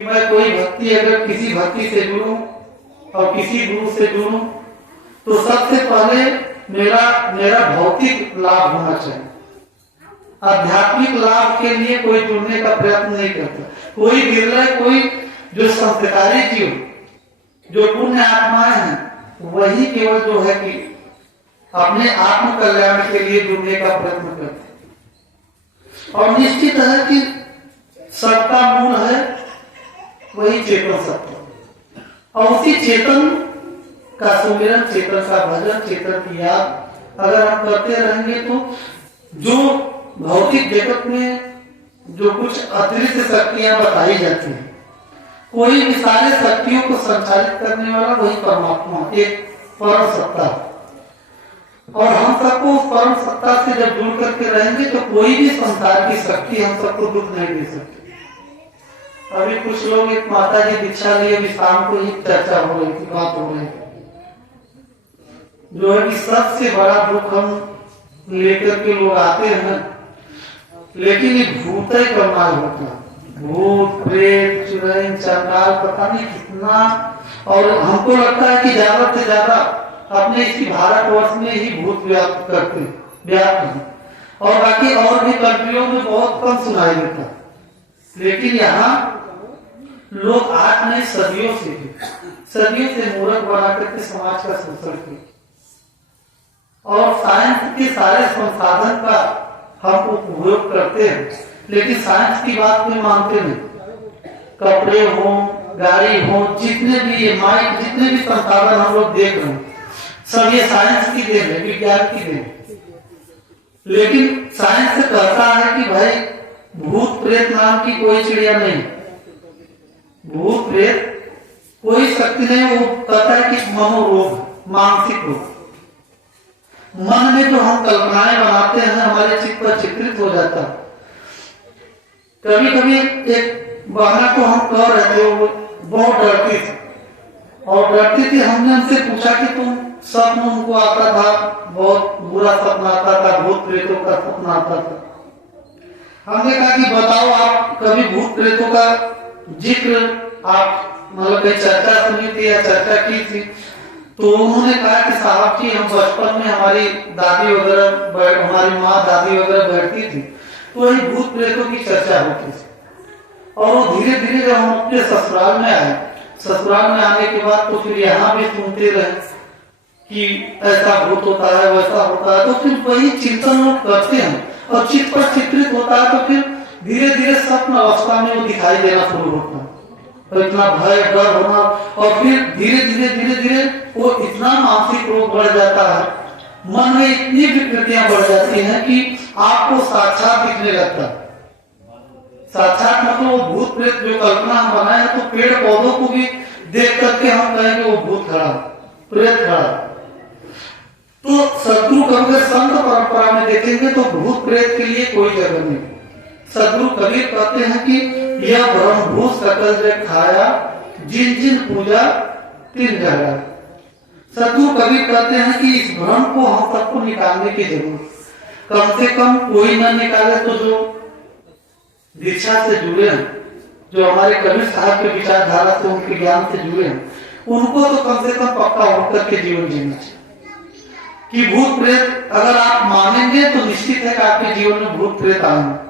मैं कोई भक्ति अगर किसी भक्ति से जुड़ूं और किसी गुरु से जुड़ूं तो सबसे पहले मेरा मेरा भौतिक लाभ होना चाहिए। आध्यात्मिक लाभ के लिए कोई जुड़ने का प्रयत्न नहीं करता। कोई विरल, कोई जो संस्कारी जीव, जो पुण्य आत्माएं हैं, वही केवल जो है कि अपने आत्म कल्याण के लिए जुड़ने का प्रयत्न करते। और निश्चित है कि सबका मूल है वही चेतन सत्ता, और उसी चेतन का सुमिरन, चेतन का भजन, चेतन की याद अगर हम करते रहेंगे तो जो भौतिक जगत में जो कुछ अतिरिक्त शक्तियां बताई जाती हैं, कोई भी सारे शक्तियों को संचालित करने वाला वही परमात्मा, एक परम सत्ता। और हम सबको उस परम सत्ता से जब जुड़ करके रहेंगे तो कोई भी संसार की शक्ति हम सबको दुख नहीं दे सकती। अभी कुछ लोग, एक माता जी दीक्षा लिए, अभी शाम को ही चर्चा हो रही थी, बात हो रही थी, जो है कि सबसे बड़ा दुख हम लेकर के लोग आते हैं, लेकिन ये भूत ही कमाल होता है। भूत, प्रेत, चुड़ैल, चंडाल, पता नहीं कितना। और हमको लगता है कि ज्यादा से ज्यादा अपने इसी भारतवर्ष में ही भूत व्याप्त हैं, और बाकी और भी कंट्रियों में बहुत कम सुनाई देता है। लेकिन यहाँ लोग आज नहीं, सदियों से मूर्ख बना करके समाज का शोषण किया, और साइंस के सारे संसाधन का हम उपयोग करते हैं, लेकिन साइंस की बात कोई मानते नहीं। कपड़े हो, गाड़ी हो, जितने भी ये माइक, जितने भी संसाधन हम लोग देख रहे हैं, सब ये साइंस की देन है, विज्ञान की देन है। लेकिन साइंस कहता है कि भाई भूत प्रेत नाम की कोई चिड़िया नहीं, भूत प्रेत कोई शक्ति नहीं। वो कहता है कि मनोरोग, मानसिक रोग, मन में जो हम कल्पनाएं बनाते हैं हमारे चित्त पर चित्रित हो जाता है। कभी कभी एक बहना को हम कह रहे थे, वो बहुत डरती थी, और डरती थी। हमने उनसे पूछा कि तुम सपन उनको आता था, बहुत बुरा सपना आता था, भूत प्रेतों का सपना आता था। हमने कहा कि बताओ, आप कभी भूत प्रेतों का जिक्र आप मतलब कहीं चर्चा सुनी थी या चर्चा की थी? तो उन्होंने कहा कि साहब जी, हम बचपन में हमारी दादी वगैरह, हमारी माँ दादी वगैरह बैठती थी तो वही भूत प्रेतों की चर्चा होती थी। और वो धीरे धीरे जब हम अपने ससुराल में आए, ससुराल में आने के बाद तो फिर यहाँ भी सुनते रहे कि ऐसा भूत होता है, वैसा होता है, तो फिर वही चिंतन लोग करते हैं और चित्त पर चित्रित होता है। तो फिर धीरे धीरे स्वप्न अवस्था में वो दिखाई देना शुरू होता है, तो इतना भय, डर होना, और फिर धीरे धीरे वो इतना मानसिक रोग बढ़ जाता है, मन में इतनी विकृतियां बढ़ जाती हैं कि आपको साक्षात दिखने लगता है। साक्षात मतलब वो भूत प्रेत जो कल्पना हम बनाए हैं, तो पेड़ पौधों को भी देख करके हम कहेंगे वो भूत खड़ा, प्रेत खड़ा। तो सदगुरु कबीर संत परंपरा में देखेंगे तो भूत प्रेत के लिए कोई जगह नहीं। सदगुरु कबीर कहते हैं कि यह ब्रह्मभूत सकल जग खाया, जिन जिन पूजा तिन जगा। सदगुरु कबीर कहते हैं कि इस भ्रम को हम सबको निकालने की जरूरत, कम से कम कोई न निकाले तो जो दीक्षा से जुड़े हैं, जो हमारे कबीर साहब के विचारधारा से, उनके ज्ञान से जुड़े हैं, उनको तो कम से कम पक्का होकर के जीवन जीना चाहिए। कि भूत प्रेत अगर आप मानेंगे तो निश्चित है कि आपके जीवन में भूत प्रेत आएंगे,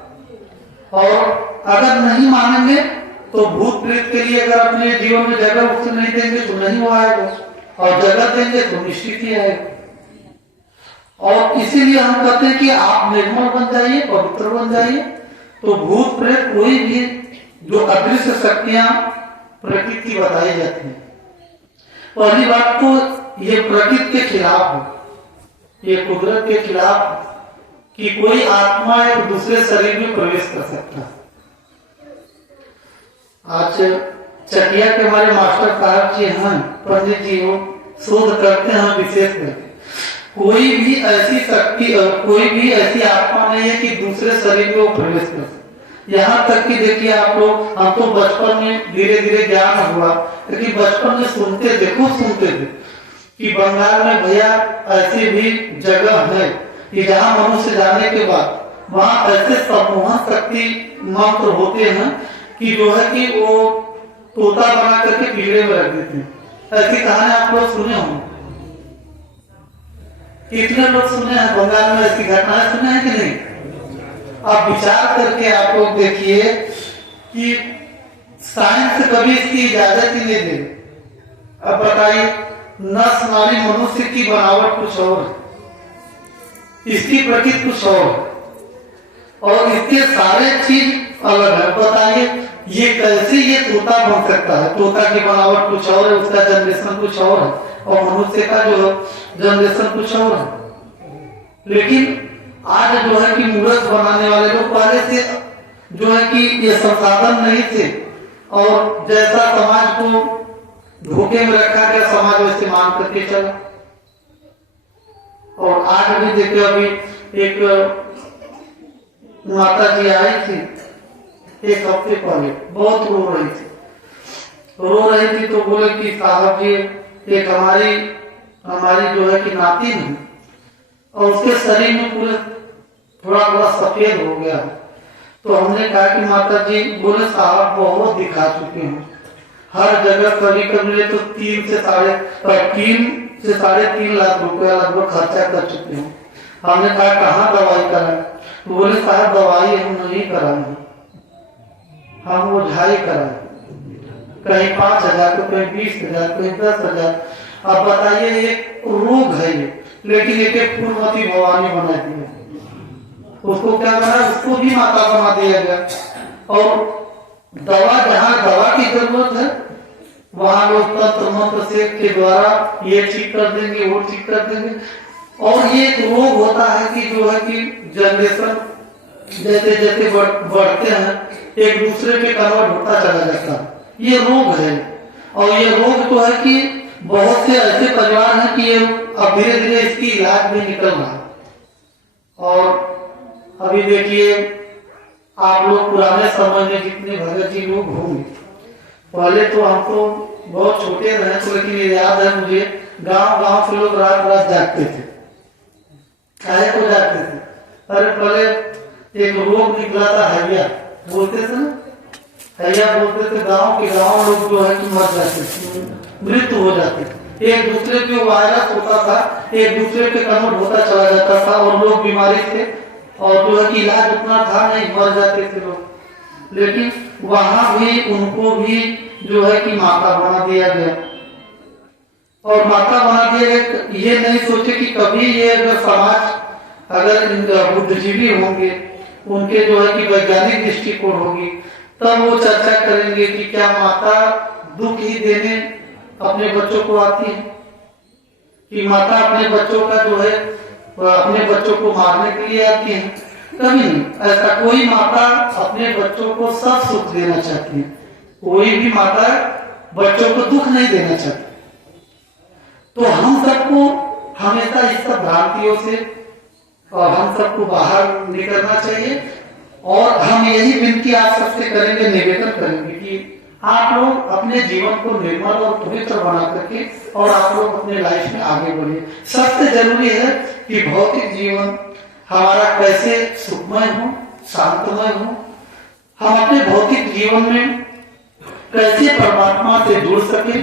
और अगर नहीं मानेंगे तो भूत प्रेत के लिए अगर अपने जीवन में जगह उससे नहीं देंगे तो नहीं वो आएगा, और जगह देंगे तो निश्चित ही आएगा। और इसीलिए हम कहते हैं कि आप निर्मल बन जाइए, पवित्र बन जाइए, तो भूत प्रेत कोई भी जो अदृश्य शक्तियां प्रकृति बताई जाती है, पहली बात तो ये प्रकृति के खिलाफ है, ये कुदरत के खिलाफ कि कोई आत्मा एक दूसरे शरीर में प्रवेश कर सकता है। आज चकिया के हमारे मास्टर साहब जी हैं, पंडित जी, वो शोध करते हैं विशेष करके, कोई भी ऐसी शक्ति और कोई भी ऐसी आत्मा नहीं है कि दूसरे शरीर में वो प्रवेश कर सकते। यहाँ तक कि देखिए आप लोग, हम तो बचपन में धीरे धीरे ज्ञान हुआ, लेकिन बचपन में सुनते थे, खूब सुनते थे कि बंगाल में भैया ऐसी भी जगह है कि जहाँ मनुष्य जाने के बाद वहाँ ऐसे सम्मोहन शक्ति मंत्र होते हैं कि जो है कि वो तोता बना करके पिंजरे में रख देते हैं। ऐसी कहानी आप लोग सुने होंगे, कितने लोग सुने हैं? बंगाल में ऐसी घटनाएं सुने हैं कि नहीं? आप विचार करके आप लोग देखिए कि साइंस कभी इसकी इजाजत ही नहीं दे। अब बताइए, नस नाली मनुष्य की बनावट कुछ और है, इसकी प्रकृति कुछ और इसके सारे चीज अलग है। बताइए ये कैसे ये तोता बन सकता है? तोता की बनावट कुछ और है, उसका जनरेशन कुछ और है, और मनुष्य का जो जनरेशन कुछ और है। लेकिन आज जो है कि मूर्ख बनाने वाले लोग पहले से जो है कि ये संसाधन नहीं थे, और जैसा समाज को धोखे में रखा गया समाज वैसे मान करके चला। और आज भी देखिए, अभी एक माता जी आई थी एक हफ्ते पहले, बहुत रो रही थी तो बोले कि साहब जी एक हमारी जो है कि नातिन है, और उसके शरीर में पूरे थोड़ा सफेद हो गया। तो हमने कहा कि माता जी, बोले साहब बहुत दिखा चुके हैं, हर जगह कभी तो 3 से साढ़े 3 लाख रुपया लगभग खर्चा कर चुके हैं। हमने कहा कहाँ दवाई कराएं? तो बोले साहब दवाई हम नहीं कराएंगे, हम वो झाई कराएं, कहीं 5,000 तो कहीं 20,000 कहीं 10,000। अब बताइए एक रोग है ये, लेकिन एक फूलमती भवानी बना दिया, उसको क्या बना, उसको भी माता बना दिया गया। और दवा, जहाँ दवा की जरूरत है वहां लोग तंत्र मंत्र से के द्वारा ये ठीक कर देंगे, वो ठीक कर देंगे। और ये एक रोग होता है कि जो है कि जनरेशन जैसे जैसे बढ़ते हैं एक दूसरे पे कन्वर्ट होता चला जाता है, ये रोग है। और ये रोग तो है कि बहुत से ऐसे परिवार हैं कि ये अब धीरे धीरे इसकी इलाज भी निकल रहा है। और अभी देखिए, आप लोग पुराने समय में जितने भगत जी लोग होंगे, पहले तो हम तो बहुत छोटे रहे थे, लेकिन ये याद है मुझे, गांव से लोग रात जागते थे। काहे को जागते थे? अरे पहले एक रोग निकला था, हैया बोलते थे ना, हैया बोलते थे। गांव लोग जो है कि मर जाते थे, मृत्यु हो जाती थी। एक दूसरे पे वायरस होता था, एक दूसरे पे कन्वर्ट होता चला जाता था, और लोग बीमारी थे, और जो है कि इलाज उतना था नहीं, मर जाते थे लोग। लेकिन वहां भी उनको भी जो है कि माता बना दिया गया। और माता बना दिया गया, ये नहीं सोचे कि कभी ये अगर समाज अगर बुद्धिजीवी होंगे, उनके जो है कि वैज्ञानिक दृष्टिकोण होगी, तब वो चर्चा करेंगे कि क्या माता दुख ही देने अपने बच्चों को आती है, कि माता अपने बच्चों का जो है अपने बच्चों को मारने के लिए आती है? कभी नहीं। ऐसा कोई माता अपने बच्चों को सब सुख देना चाहती है, कोई भी माता बच्चों को दुख नहीं देना चाहती। तो हम सबको हमेशा इस सब भ्रांतियों से और हम सबको बाहर निकलना चाहिए। और हम यही विनती आप सबसे करेंगे, निवेदन करेंगे कि आप लोग अपने जीवन को निर्मल और पवित्र बना करके और आप लोग अपने लाइफ में आगे बढ़िए। सबसे जरूरी है कि भौतिक जीवन हमारा कैसे सुखमय हो, शांतमय हो, हम अपने भौतिक जीवन में कैसे परमात्मा से जुड़ सके,